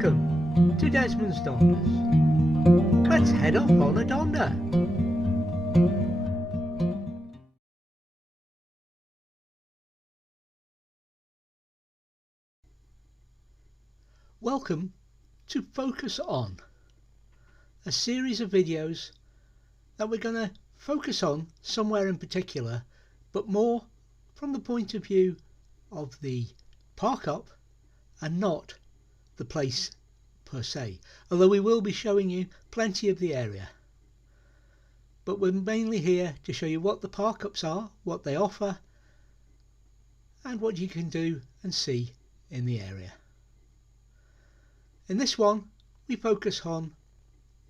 Welcome to Desmond's Donders. Let's head off on a donder. Welcome to Focus On, a series of videos that we're going to focus on somewhere in particular, but more from the point of view of the park up and not the place per se, although we will be showing you plenty of the area. But we're mainly here to show you what the park ups are, what they offer, and what you can do and see in the area. In this one we focus on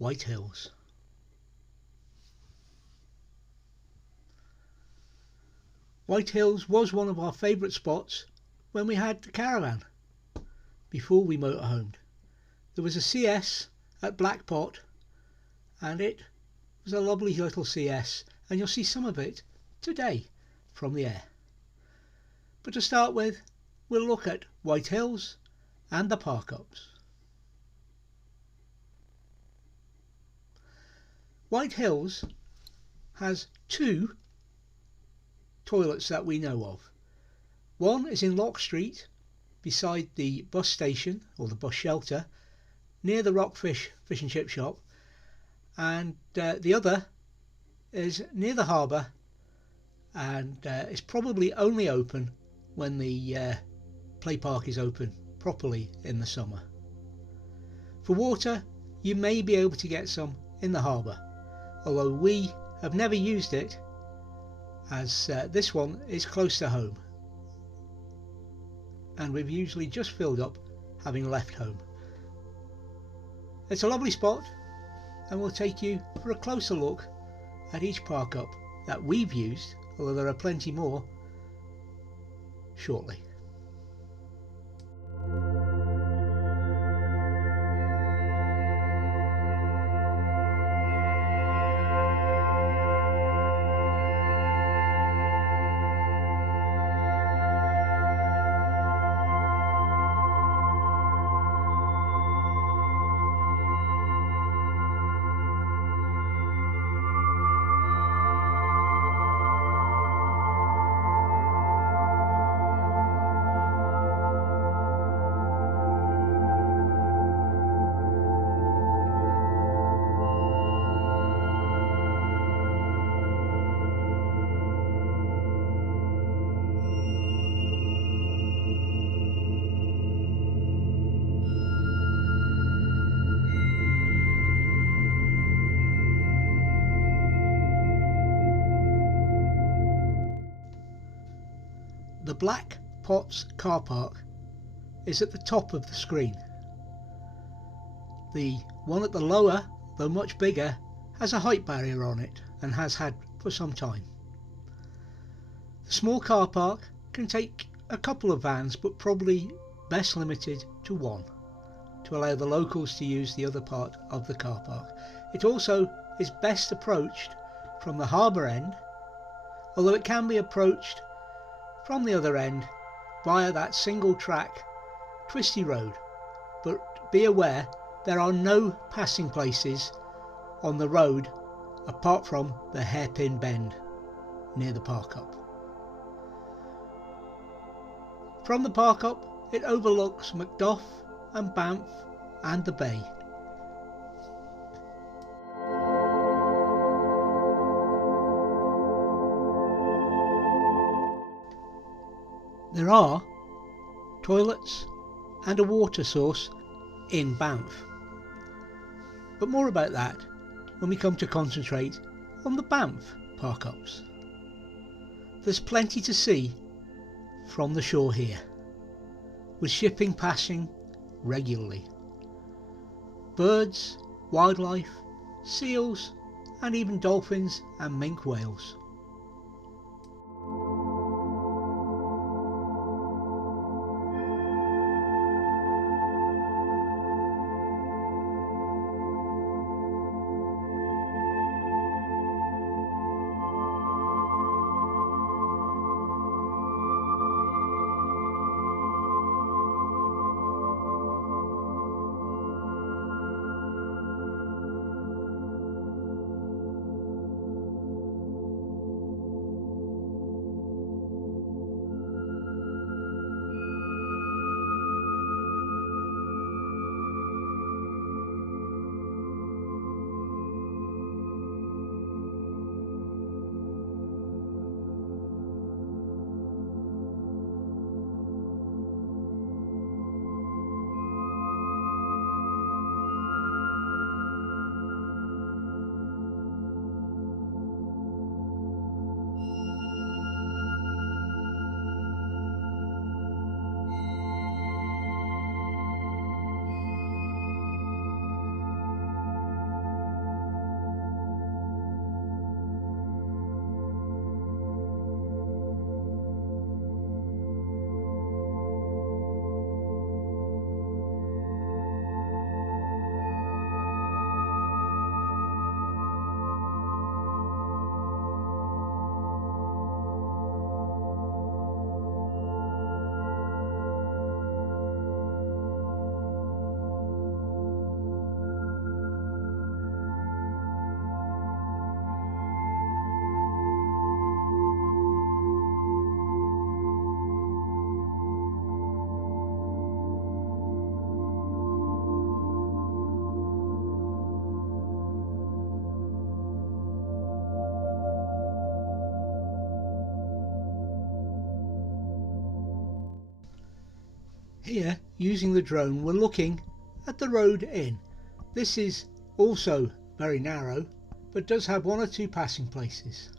Whitehills. Whitehills was one of our favourite spots when we had the caravan before we motorhomed. There was a CS at Black Pot and it was a lovely little CS, and you'll see some of it today from the air. But to start with, we'll look at Whitehills and the park ups. Whitehills has two toilets that we know of. One is in Lock Street beside the bus station or the bus shelter near the Rockfish fish and chip shop, and the other is near the harbour and is probably only open when the play park is open properly in the summer. For water you may be able to get some in the harbour, although we have never used it as this one is close to home and we've usually just filled up having left home. It's a lovely spot and we'll take you for a closer look at each park up that we've used, although there are plenty more, shortly. The Black Pots car park is at the top of the screen. The one at the lower, though much bigger, has a height barrier on it and has had for some time. The small car park can take a couple of vans, but probably best limited to one, to allow the locals to use the other part of the car park. It also is best approached from the harbour end, although it can be approached from the other end via that single track twisty road, but be aware there are no passing places on the road apart from the hairpin bend near the park up. From the park up it overlooks Macduff and Banff and the bay. There are toilets and a water source in Banff, but more about that when we come to concentrate on the Banff park ups. There's plenty to see from the shore here, with shipping passing regularly. Birds, wildlife, seals and even dolphins and minke whales. Here, using the drone, we're looking at the road in. This is also very narrow, but does have one or two passing places.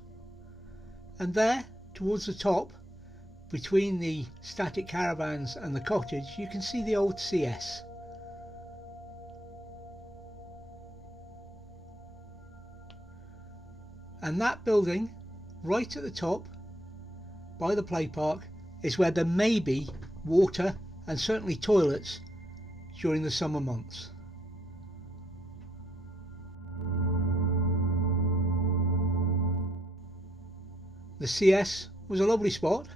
And there, towards the top, between the static caravans and the cottage, you can see the old CS. And that building, right at the top, by the play park, is where there may be water and certainly toilets during the summer months. The CS was a lovely spot,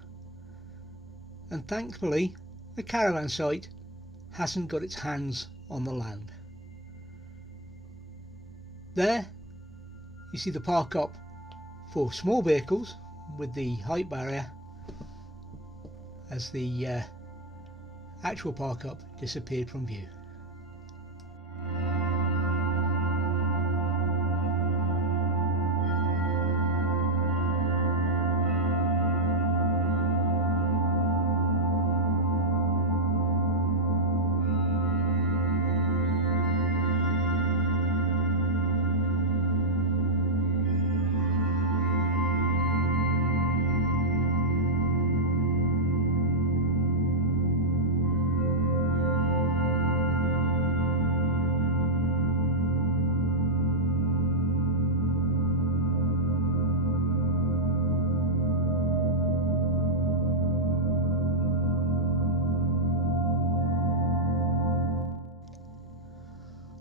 and thankfully the caravan site hasn't got its hands on the land. There you see the park up for small vehicles with the height barrier as the actual park up disappeared from view.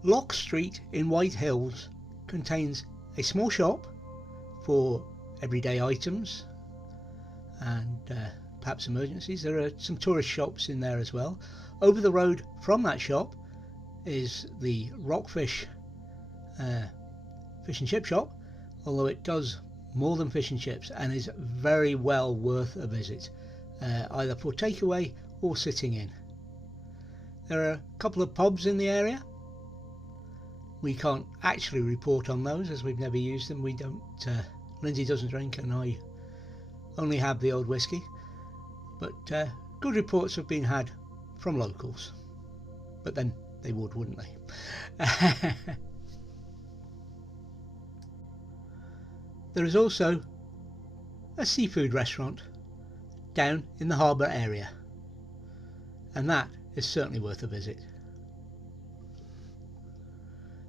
Lock Street in Whitehills contains a small shop for everyday items and perhaps emergencies. There are some tourist shops in there as well. Over the road from that shop is the Rockfish fish and chip shop, although it does more than fish and chips and is very well worth a visit, either for takeaway or sitting in. There are a couple of pubs in the area. We can't actually report on those as we've never used them. We don't, Lindsay doesn't drink and I only have the old whiskey, but good reports have been had from locals, but then they would, wouldn't they? There is also a seafood restaurant down in the harbour area, and that is certainly worth a visit.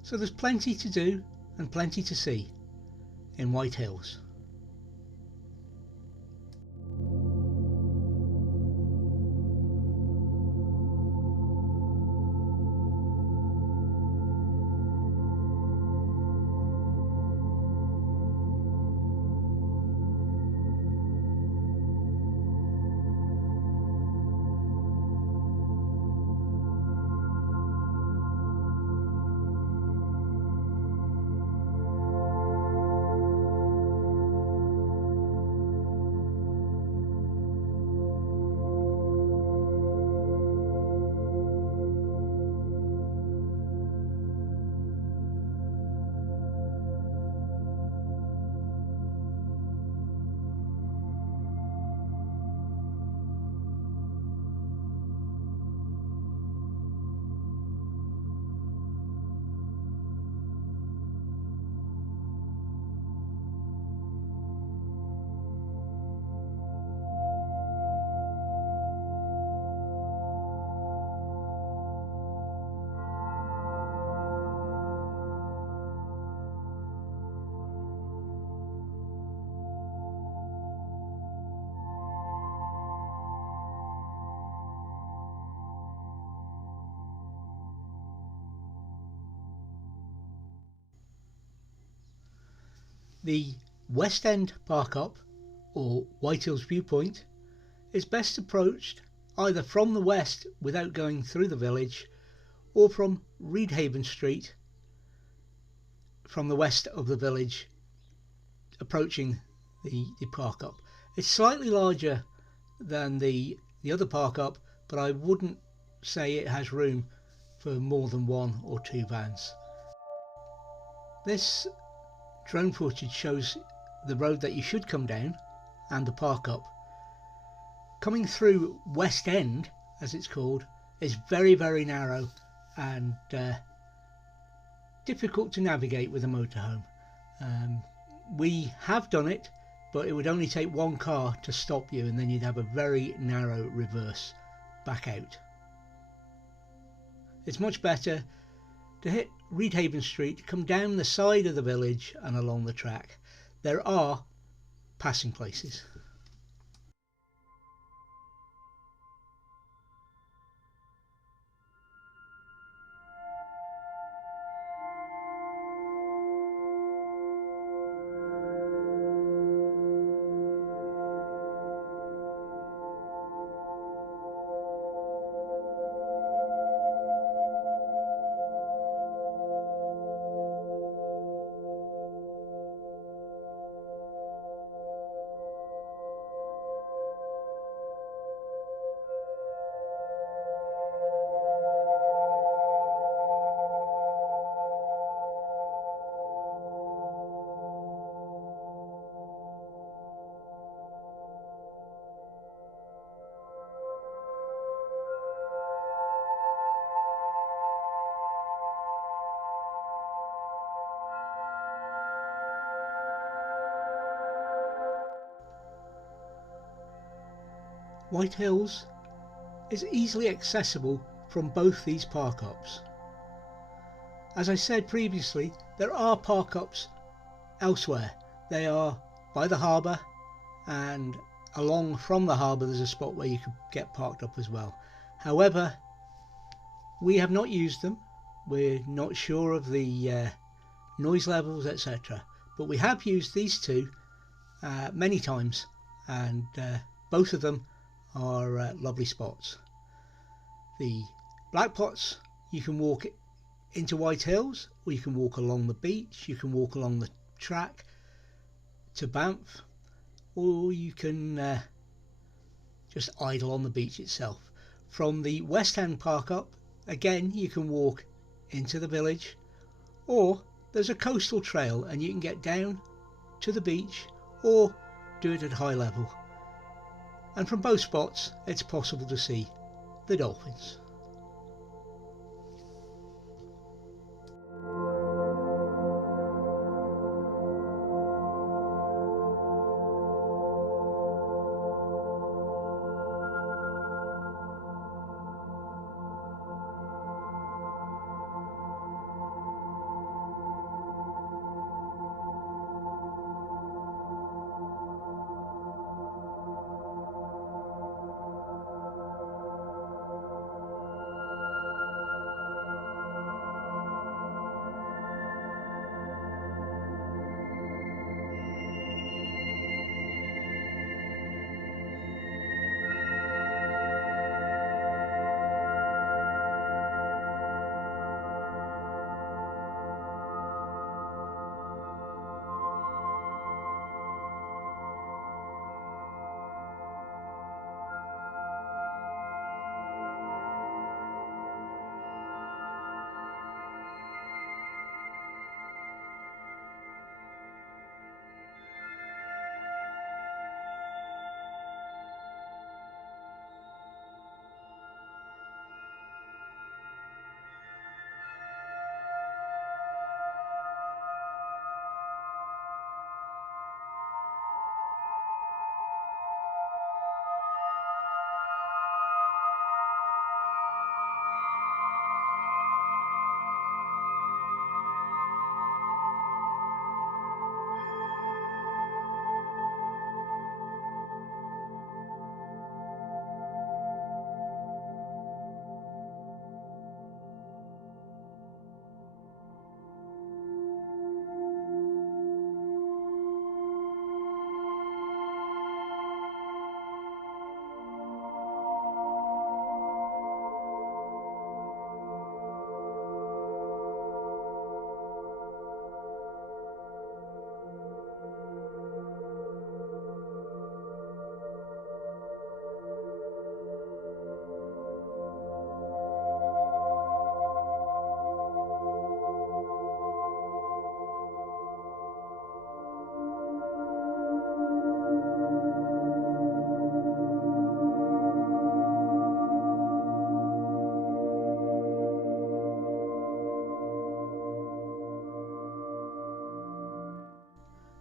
So there's plenty to do and plenty to see in Whitehills. The West End Park Up, or Whitehills Viewpoint, is best approached either from the west without going through the village, or from Reedhaven Street from the west of the village approaching the park up. It's slightly larger than the other park up, but I wouldn't say it has room for more than one or two vans. This drone footage shows the road that you should come down and the park up. Coming through West End, as it's called, It's very, very narrow and difficult to navigate with a motorhome. We have done it, but it would only take one car to stop you, and then you'd have a very narrow reverse back out. It's much better to hit Reedhaven Street, come down the side of the village and along the track. There are passing places. Whitehills is easily accessible from both these park-ups. As I said previously, there are park-ups elsewhere. They are by the harbour, and along from the harbour there's a spot where you could get parked up as well. However, we have not used them. We're not sure of the noise levels, etc. But we have used these two many times, and both of them are lovely spots. The Black Pots, you can walk into Whitehills, or you can walk along the beach, you can walk along the track to Banff, or you can just idle on the beach itself. From the West End Park up, again you can walk into the village, or there's a coastal trail and you can get down to the beach or do it at high level. And from both spots it's possible to see the dolphins.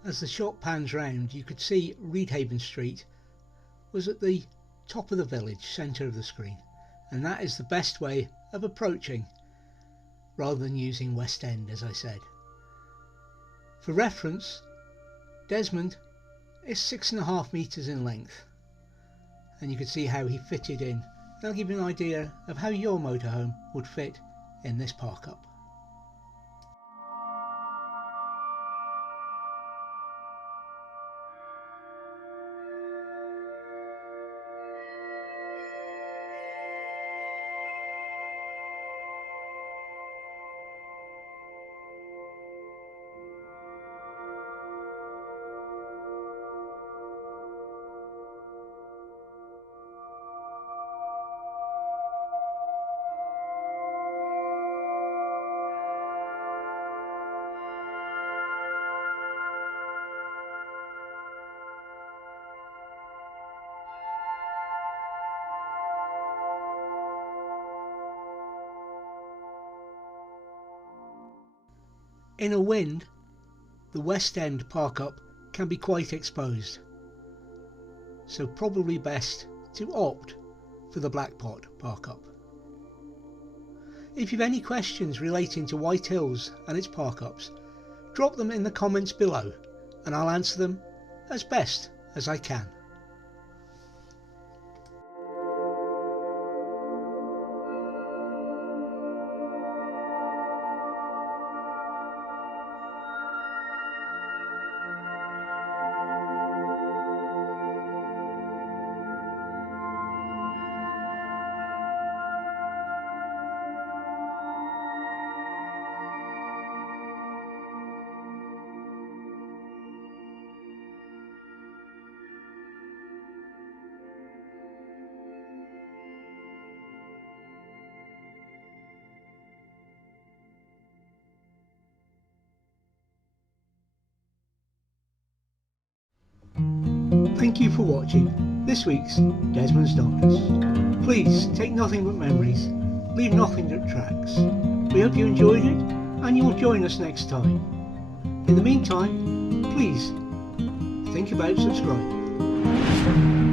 as the shot pans round, you could see Reedhaven Street was at the top of the village, centre of the screen, and that is the best way of approaching rather than using West End, as I said. For reference, Desmond is 6.5 metres in length, and you can see how he fitted in. That'll give you an idea of how your motorhome would fit in this park-up. In a wind, the West End park-up can be quite exposed, so probably best to opt for the Blackpot park-up. If you've any questions relating to Whitehills and its park-ups, drop them in the comments below and I'll answer them as best as I can. Thank you for watching this week's Desmond's Donuts. Please take nothing but memories, leave nothing that tracks. We hope you enjoyed it and you'll join us next time. In the meantime, please think about subscribing.